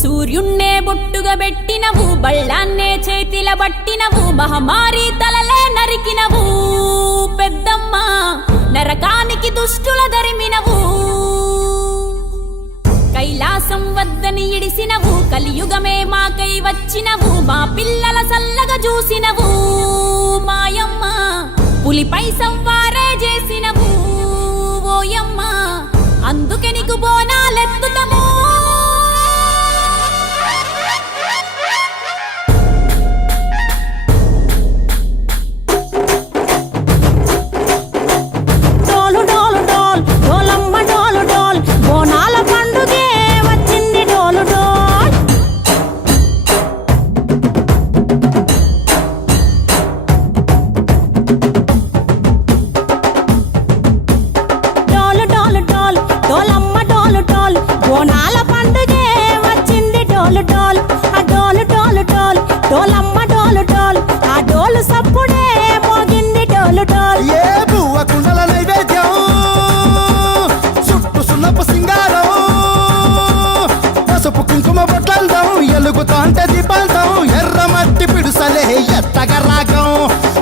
సూర్యున్నే బొట్టుగా పెట్టినవు, బళ్ళాన్నే చేతిల పట్టినవు, మహమారి తలలే నరికినవు పెద్దమ్మ, నరకానికి దుష్టుల ధరిమినవు. కైలాసం వద్దని ఇడిసినవు, కలియుగమే మాకై వచ్చినవు, మా పిల్లల సల్లగా చూసినవు మాయమ్మ, పులిపై సవ్వారే చేసినవు ఓయమ్మ, అందుకే నీకు బోనాలెత్తుతము. ఎలుగుతాంటే దీపాలతో ఎర్రమట్టి పిడుసలే ఎత్తగ రాగం,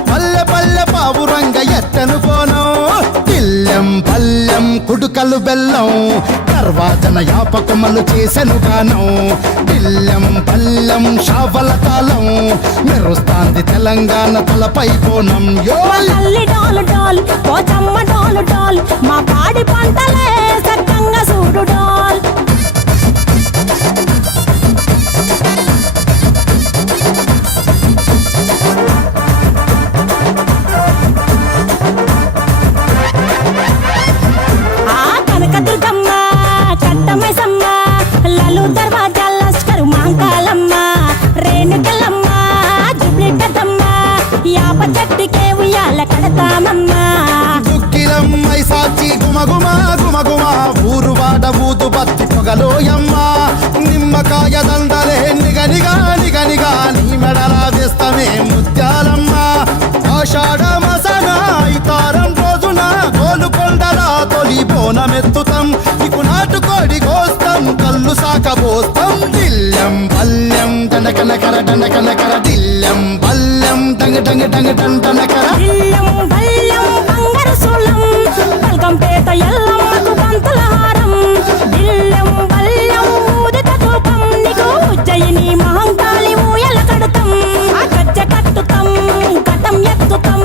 పల్లె పల్లె పావురంగ ఎత్తను పోనం, తిల్లెం పల్లెం కుడుకలు బెల్లం, తర్వాతన యాపకమలు చేసెను గానం, తిల్లెం పల్లెం షావల తాళం, మెరుస్తాంది తెలంగాణ తలపై కోణం. మా పాడి పంటలే సక్కంగా చూడు డాల్. దుక్కిలమ్మై సాచి గుమగుమ గుమగుమ, ఊరు వాడ ఊదు బత్తి పొగలోయమ్మ, నిమ్మకాయ దండలే నిగనిగా నిగనిగా, నీ మెడలా వేస్తమే ముత్యాలమ్మ, ఆషాఢ మసన ఇతారం రోజున గోలుకొండల తొలి బోనమెత్తుతాం, నీకు నాటుకోడి కోస్తాం, కళ్ళు సాకబోస్తాం, దిల్లెం పల్లెం దండకనకర దండకనకర, దిల్లెం పల్లెం డంగ డంగ డంగ డండనకర, పేట ఎల్లమ్మకు పంతుల హారం, దిల్లెం బల్లెం ఊదిత ధూపం, నీకు ఉజ్జయిని మహంకాళి ఊయల కడుతాం, ఆ గజ్జ కట్టుతాం, కటం ఎత్తుతాం,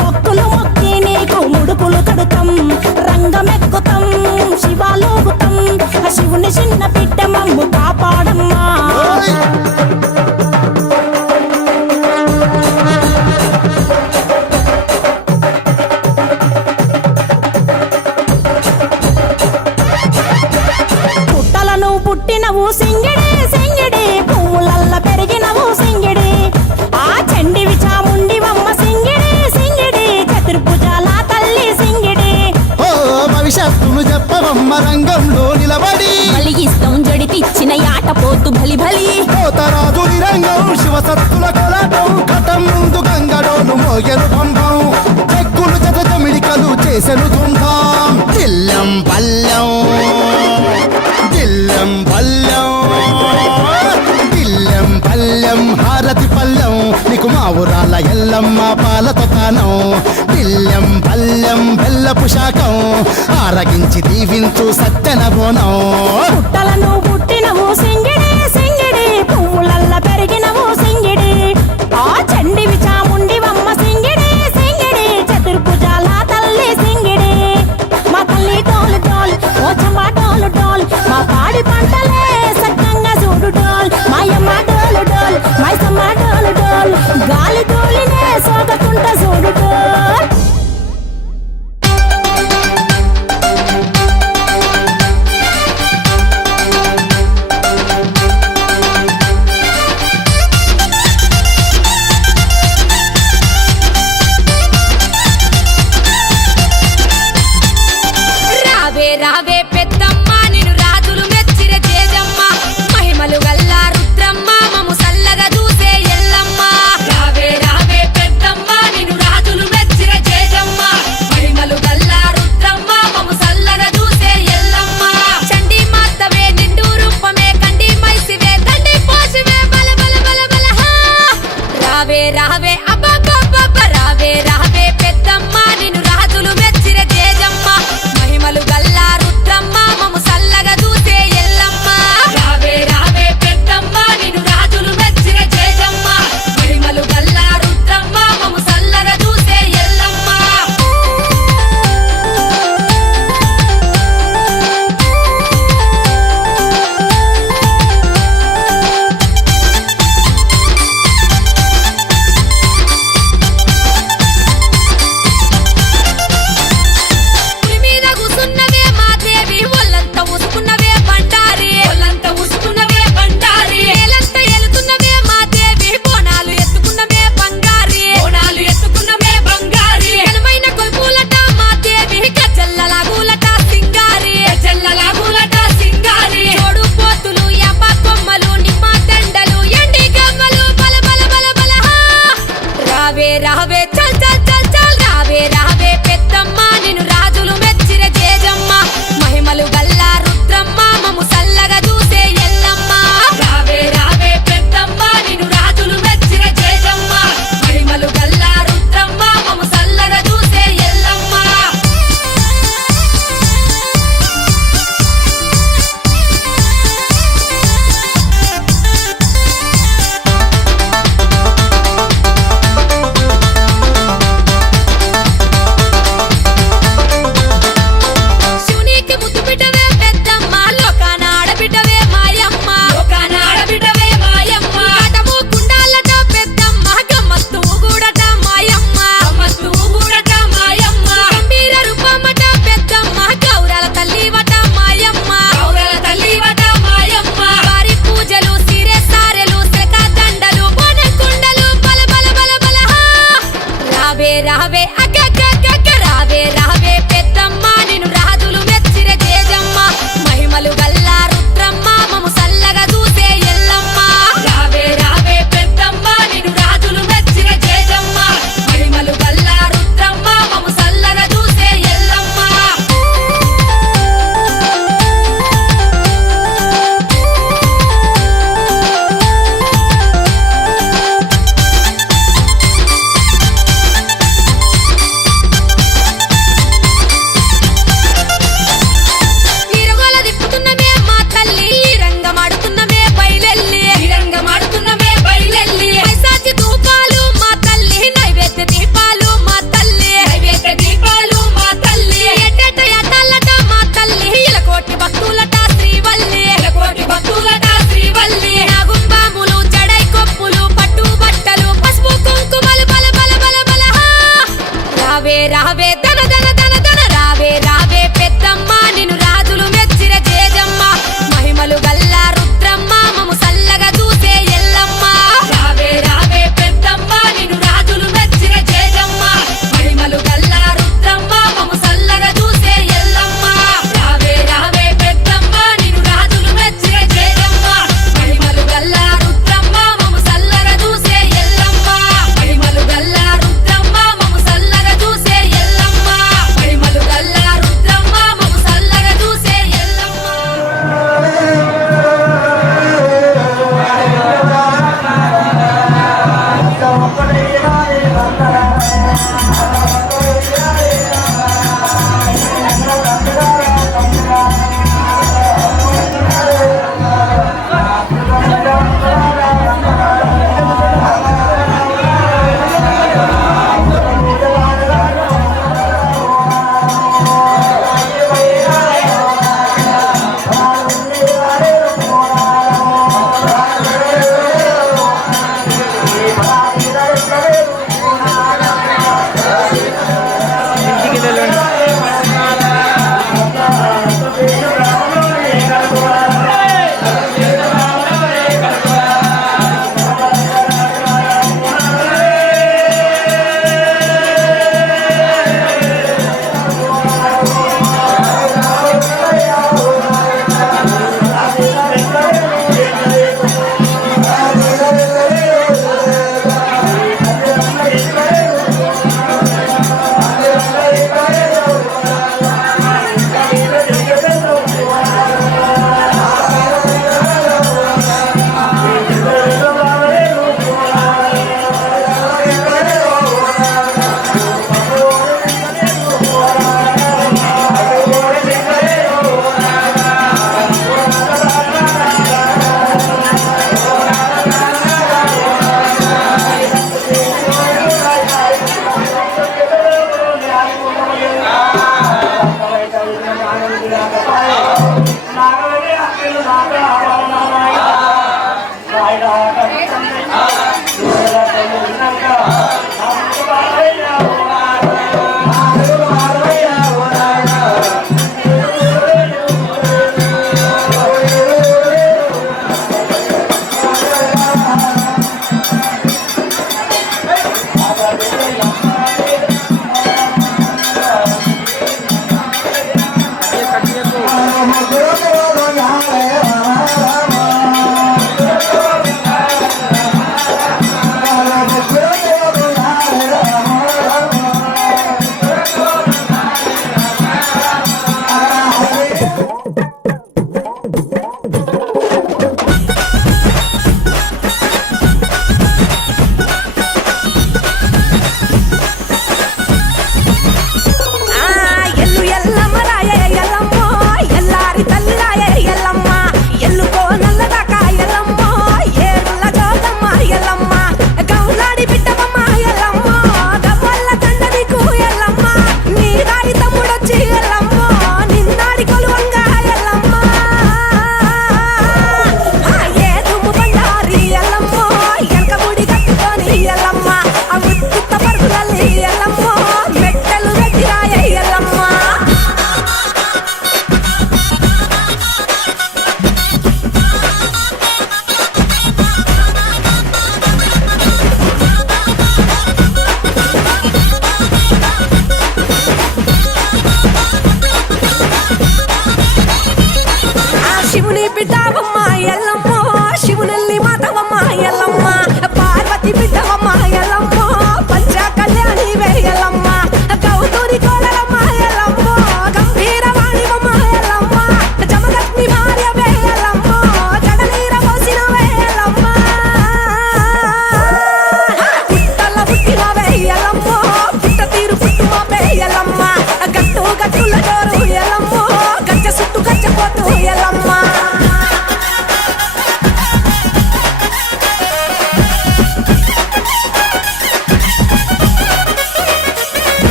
మొక్కులు మొక్కి నీకు ముడుపులు కడుతాం, రంగమెక్కుతాం, శివాలోగుతాం, ఆ శివుని చిన్న బిడ్డ మమ్ము కాపాడమ్మా. పుట్టినవు సింగిడి సింగిడి, పువ్వులల్ల పెరిగినవు సింగిడి, ఆ చండివి చాముండివమ్మ సింగిడి సింగిడి, చతుర్భుజాల తల్లి సింగిడి. ఓ భవిష్యత్తును చెప్పవమ్మ రంగంలో నిలబడి, బలిగిస్తాం జడితిచ్చిన యాట పోతు బలి బలి, పోతరాజు నిరంగం శివసత్తుల కోలాటం, ఘటం ముందు గంగడోను మోగెను పంపం, చెక్కులు జత జమిడికలు చేసెను తుంటాం, దిల్లెం పల్లెం దిల్లెం పల్లెం దిల్లెం పల్లెం హారతి పల్లెం, నీకు మా ఊరాల ఎల్లమ్మ పాలతో తానం, దిల్లెం పల్లెం బెల్లపు శాఖం, ఆరగించి దీవించు సత్తెన బోనం. పుట్టలను పుట్టినవు సింగిడి సింగిడి, పువ్వులల్ల పెరిగినవు సింగిడి, ఆ చండివి చాముండివమ్మ సింగిడి సింగిడి, చతుర్భుజాల తల్లి సింగిడి, మా తల్లి డోలు డోల్ ఓ చమ్మ డోలు డోల్, మా పాడి పంటలే సక్కంగా చూడు డోల్, మాయమ్మ డోలు డోల్ మైసమ్మ డోలు డోల్, గాలి డోలినే సోకకుంట చూడు డోల్. Sive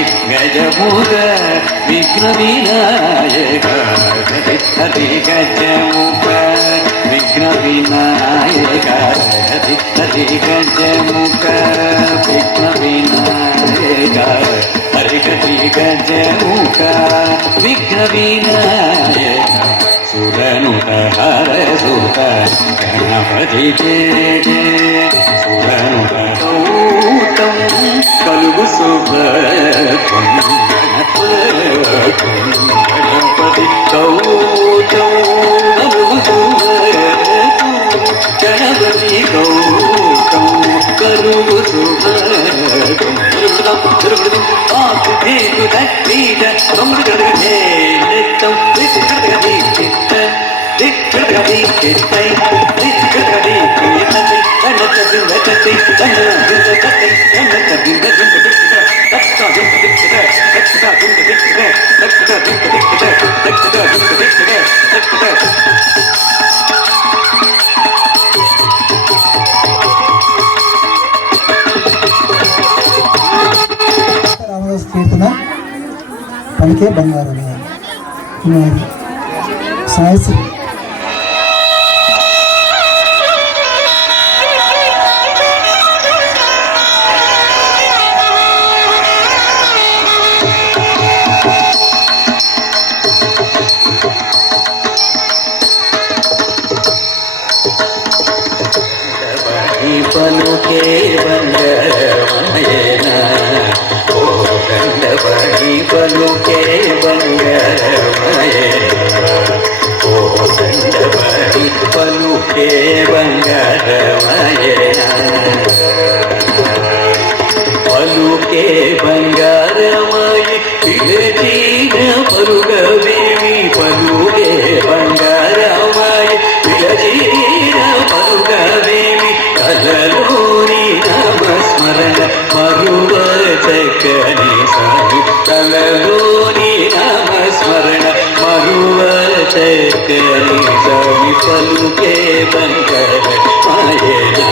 గజముగ విఘ్న వినాయక హరి గజముగ విఘ్న వినాయక హరి గజముగ విఘ్న వినాయక హరి గజముగ విఘ్న వినాయక సురనుత హర సుత గణపతి సురనుత కలుగు శుభ్రం గణపతి గౌతం కలుగు శుభ్రం గణపతి గౌతం కలుగు శుభ్రం కీర్తన పలికే బంగారం సాయశ్రీ పలుకే బంగారమయన ఓ గండపడి పలుకే బంగారమయన ఓ పలుకే బంగారమాయి పిలచిన పలుగవేమి పలుకే బంగారమాయి పిలచిన పలుగవేమి కలలోని నామస్మరణ మరువ చక్కని సామి కలలోని నామస్మరణ మరువ చక్కని సామి పలుకే బంగార మాయనా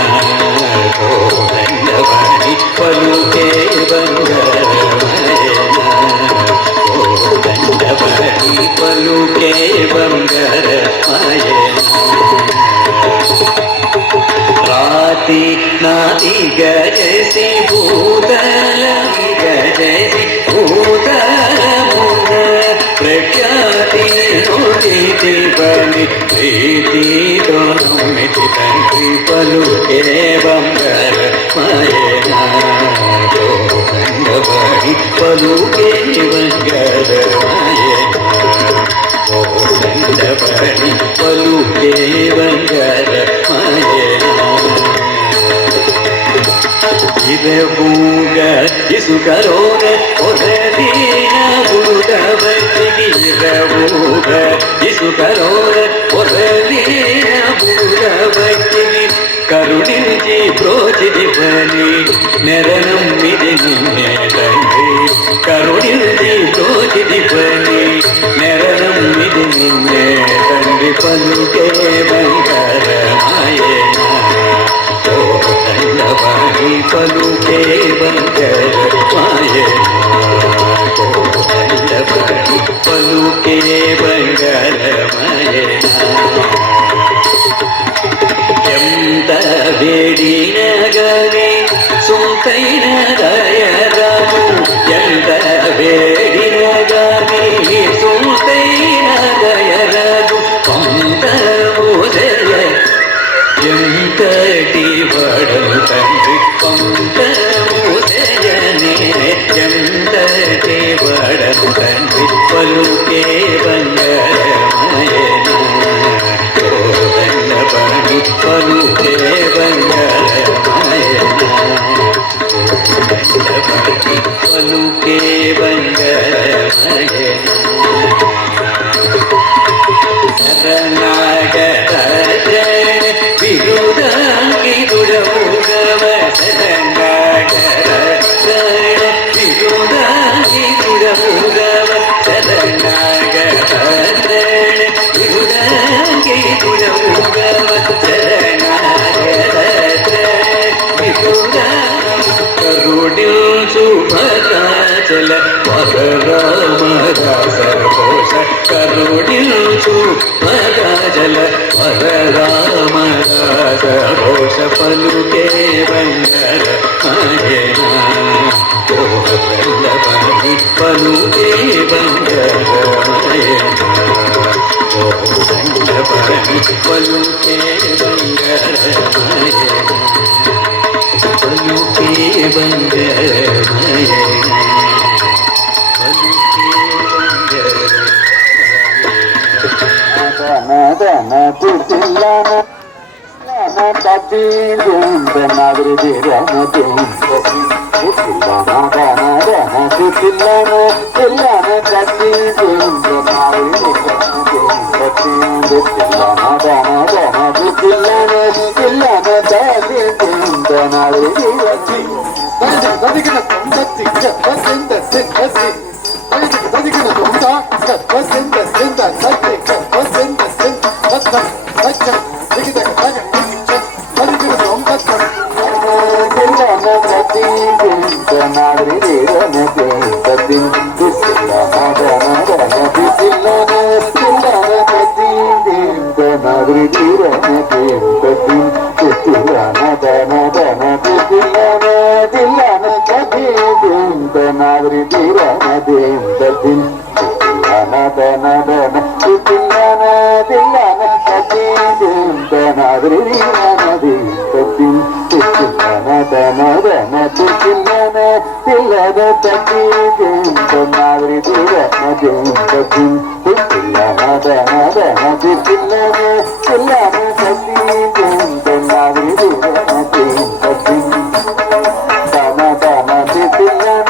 కోదండవాణి పలుకే బంగారమయనా కోదండవాణి పలుకే బంగారమయనా రాతి నాది గజసి భూతల గజసి భూతమున ప్రఖ్యాతి నోదితి బలి ప్రీతితో నమ్మితి తండ్రి పలుకే బంగారమయనా కోదండవాణి పలుకే బంగారమయనా కోదండవాణి పలుకే బంగారమయనా ఇరవూగ ఇసుకలోన పొరదీన బురుడవతికి ఇరవూగ ఇసుకలోన పొరదీన బురుడవతికి కరుణించి ప్రోచిది పని నెరనమ్మిది నిన్నే తండ్రి కరుణించి ప్రోచిది పని నెరనమ్మిది నిన్నే తండ్రి పలుకే బంగారమయనా కోదండవాణి పలుకే బంగారమయనా కోదండవాణి పలుకే బంగారమయనా ఎంత వేడినగానే సొంతైన దయరాజు ఎంత వేడినగానే సొంతైన దయరాజు పంతమోదయ ఎంతటి వడలు తండ్రి పంతమోదయనే ఎంతటి వడలు తండ్రి పలుకే బంగారమయనా కోదండవాణి పలుకే బంగారమయనా కోదండవాణి పలుకే బంగారమయనా శరణాగత విరుదాంగి దురముగవ శరణాగత విరుదాంగి దురముగవ శరణాగత విరుదాంగి దురముగవ శరణాగత విరుదాంగి కరుణించు భద్రాచల పరరామదాస ఘోష కరుణించు భద్రాచల పరరామదాస ఘోష పలుకే బంగారమయనా కోదండవాణి పలుకే బంగారమయనా కోదండవాణి పలుకే బంగారమయనా పలుకే బంగారమయనా పలుకే బంగారమయనా Dana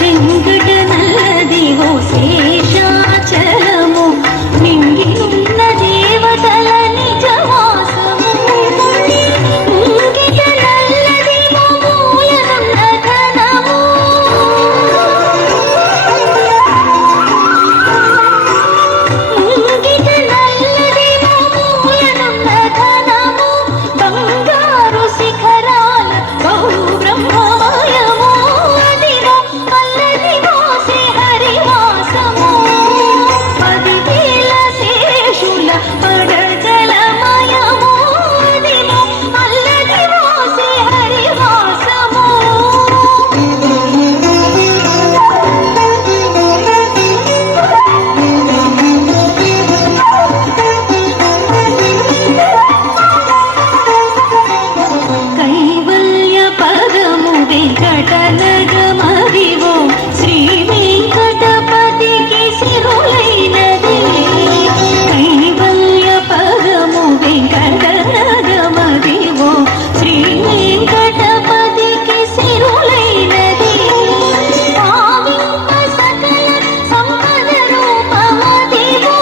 చెంగట వెంకటనగమదివో శ్రీ వెంకటపతికి సిరులైనది కైవల్య పదము వెంకటనగమదివో శ్రీ వెంకటపతికి సిరులైనది పావింప సకల సంపద రూపమదివో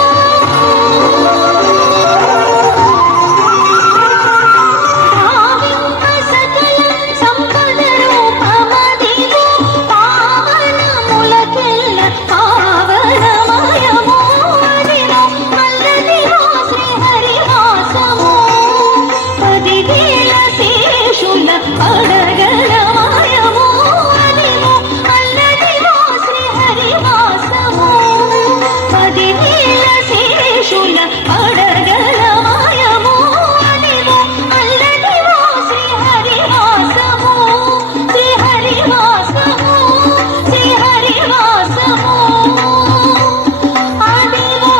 పావింప సకల సంపద రూపమదివో పావనములకెల్ల పావనమయమో అదివో మల్లదివో శ్రీహరివాసమో 10,000 శేషుల అడగలమయమో అదివో మల్లదివో శ్రీహరివాసమో 10,000 శేషుల అడగలమయమో అదివో మల్లదివో శ్రీహరివాసమో శ్రీహరివాసమో శ్రీహరివాసమో అదివో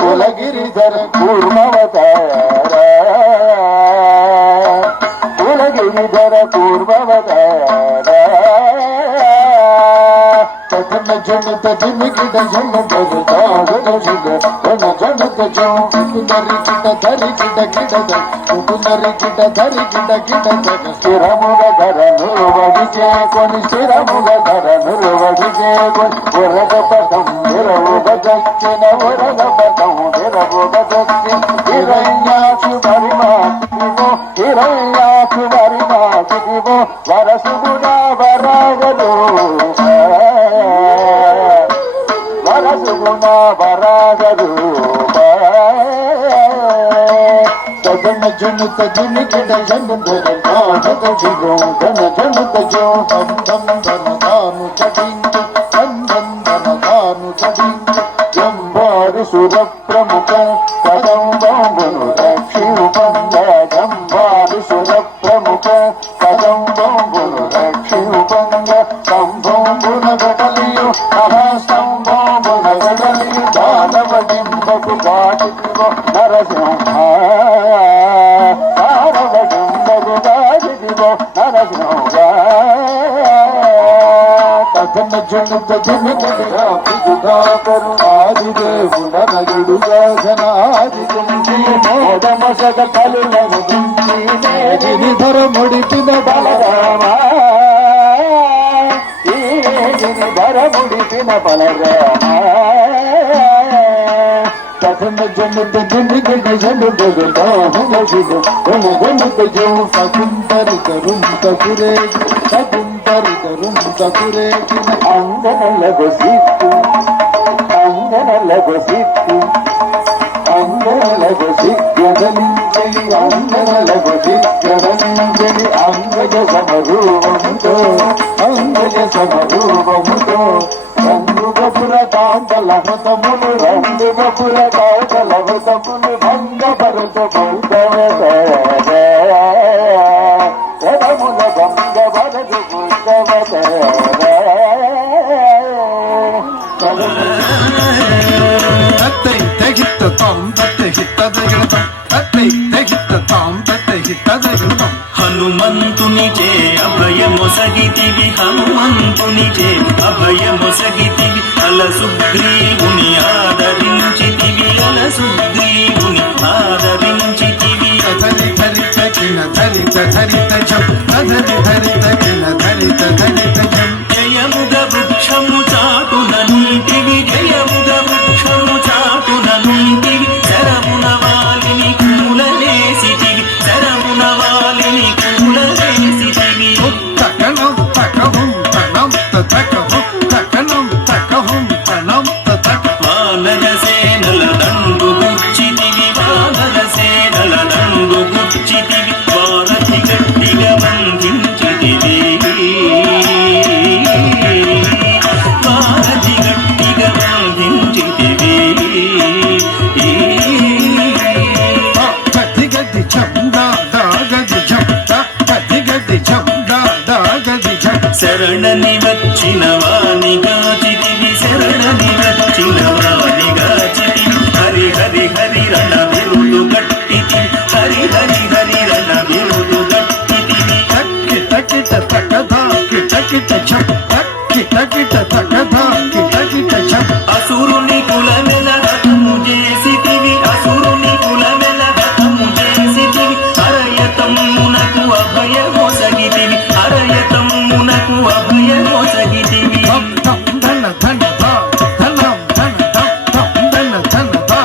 కులగిరిధర కూర్మవతార కులగిరిధర కూర్మవతార తన జనుత దిమికిట జనుతరు తాగద జుగ తన జనుత జనుతరి కిట ధరి కిట కిట కుకునరి కిట ధరి కిట కిట స్థిరముగ ధరను వడిచే కొని స్థిరముగ ధరను వడిచే కొని వరద పదం నిరవుగ దక్షిణ వరద పదం నిరవుగ దక్షిణ హిరణ్యాక్షు పరిమాతివో హిరణ్యాక్షు పరిమాతివో వరసుగుణ వరాగలు వరసుగుణ వరాగలు సదన జనుత జునికిట జనుదర నాగత జిగో ధన జనుత జో బంధన దాను చడించు బంధన దాను చడించు జంబారు సుర ప్రముఖ కదంబమును రక్షిణు బంధ జంబారు సుర ప్రముఖ కదంబమును రక్షిణు బంధ స్తంభమున గడలియు మహాస్తంభమున గడలియు దానవ డింబకు గాటివో నరసింహ దానవ డింబకు గాటివో నరసింహ కథన జనుత జనుగడిగా పిదుదాకరు ఆదిదేవుడ నగుడుగా ఘనాది మోదమసగ కలు నగదు గిరిధర ముడిపిన బలరామ ఈ గిరిధర ముడిపిన బలరామ కథన జన్మత జిందగీ జన్మత జన్మత జన్మత జన్మ సగుంతరి తరుణ్ తకురే సగుంతరి తరుణ్ తకురే అంగనలగ సిక్కు అంగనలగ సిక్కు అంగనలగ సిగ్గలించలి అంగనలగ సిగ్గలించలి అంగజ సమరూపముతో అంగజ సమరూపముతో రంగుగపుర కాంతలహతములు రంగుగపుర కాంతలహతములు భంగభరత భౌతముల భంగభరత హనుమంతునిచే అభయమొసగితివి హనుమంతునిచే అభయమొసగితివి అల సుగ్రీవుని ఆదరించితివి అల సుగ్రీవుని ఆదరించితివి ధరి ధరిత కిన ధరిత ధరిత జం ధరి ధరిత కిన ధరిత ధరిత జం జయముగ వృక్షము చాటున నుంటివి జయముగ వృక్షము చాటున నుంటివి శరమున వాలిని కూలనేసిటివి శరమున వాలిని కూలనేసిటివి తకనం తకహం తనం తకహం తకనం తకహం తనం తక వానర సేనల దండు గుచ్చితివి వానర సేనల దండు గుచ్చితివి వారధి గట్టిగా బంధించితివి వారధి గట్టిగా బంధించితివి గది గది చందా దాగది చందా గది గది చందా దాగది చం శరణని వచ్చిన వాణిగాచితివి శరణని వచ్చిన వాణిగాచితివి హరి హరి హరి రణ విరుదు గట్టితి హరి హరి హరి రణ విరుదు గట్టితివి కిట కిట తకధా కిట కిట చం కిట కిట తకధా కిట కిట చం అసురుని కులమెల రథము చేసితివి అసురుని కులమెల రథము చేసితివి హరయతమ్మునకు అభయమొసగితివి హరయతమ్మునకు అభయమొసగితివి ధం ధన ధన ధా ధనం ధన ధం ధం ధన ధన ధా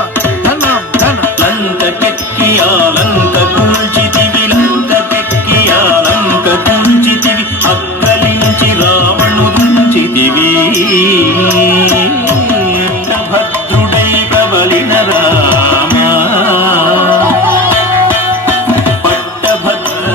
ధనం ధన లంకకెక్కి ఆ లంక కూల్చితివి లంకకెక్కి ఆ లంక కూల్చితివి అక్కలించి రావణుదుంచితివి భద్రుడై ప్రబలిన రామ పట్టభద్ర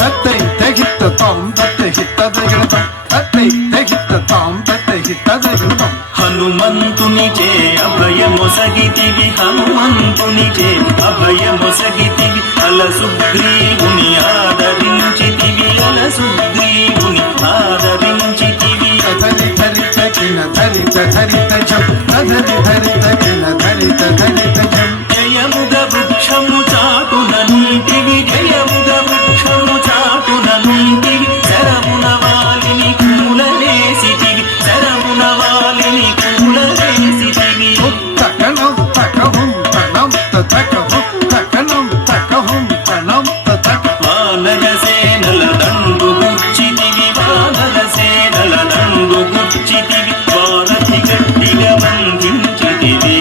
తత్తై తగిత్త తాం తత్తై హిత్త దగడతం తత్తై తగిత్త తాం తత్తై హిత్త దగడతం హనుమంతునిచే అభయమొసగితివి హనుమంతునిచే అభయమొసగితివి అల సుగ్రీవుని ఆదరించితివి అల సుగ్రీవుని ఆదరించితివి ధరి ధరిత కిన ధరిత ధరిత జం ధరి ధరిత కిన ధరిత ధరిత జం జయముగ వృక్షము చాటున నుంటివి జయముగ వృక్షము చాటున నుంటివి శరమున వాలిని కూలనేసిటివి శరమున వాలిని కూలనేసిటివి తకనం తకహం తనం తకహం తకనం తకహం తనం తక వానర సేనల దండు గుచ్చితివి వానర సేనల దండు గుచ్చితివి వారధి గట్టిగా బంధించితివి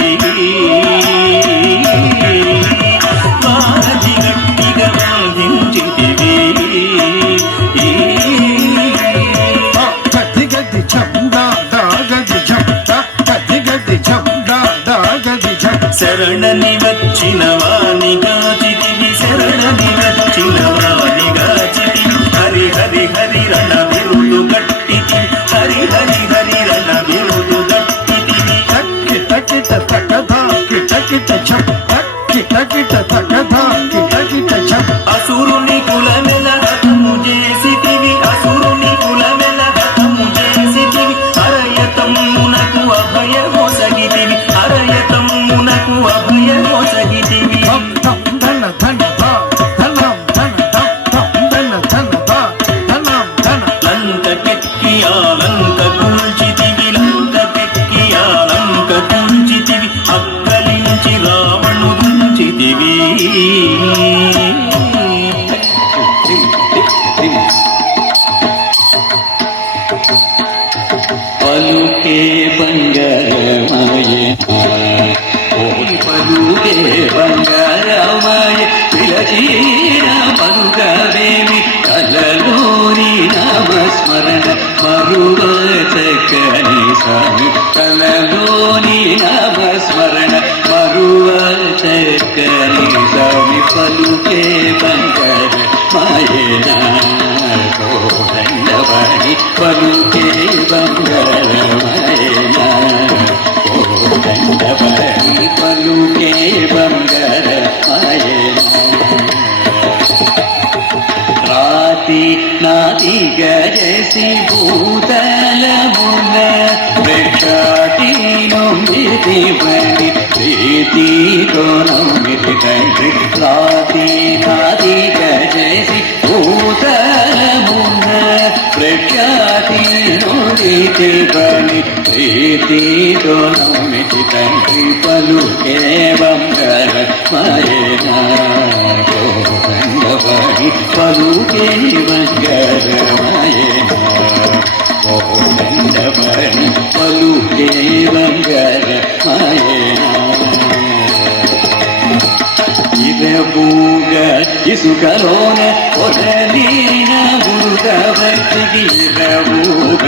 చక్కని స్వామి తనలోని నామస్మరణ మరువ చక్కని స్వామి పలుకే బంగార మాయేనా కోదండవాణి పలుకే బంగార మాయేనా కోదండవాణి పలుకే బంగార మాయేనా రాతి నాతి గజసి భూతలమున ప్రఖ్యాతి నొమ్మిది బలి ప్రీతితో నమ్మిది తండ్రి రాతి నాతి గజసి భూతలమున ప్రఖ్యాతి నొమ్మిది బలి ప్రీతితో నమ్మిది తండ్రి పలుకే బంగార మాయేనా కోదండవాణి పలుకే బంగార మాయేనా కోదండవాణి పలుకే బంగార మాయేనా ఇరబూగ ఇసుకలోన పొరలీన బురుగవతికి ఇరబూగ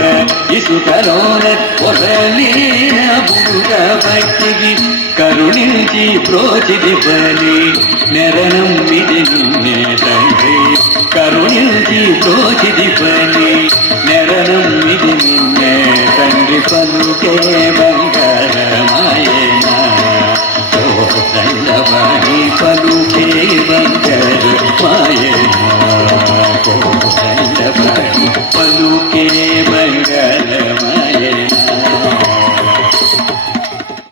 ఇసుకలోన పొరలీన బురుగవతికి కరుణించి ప్రోచిది బలి నెరనమ్మిది నిన్నే తండ్రి కరుణించి ప్రోచిది బలి నెరనమ్మిది నిన్నే తండ్రి పలుకే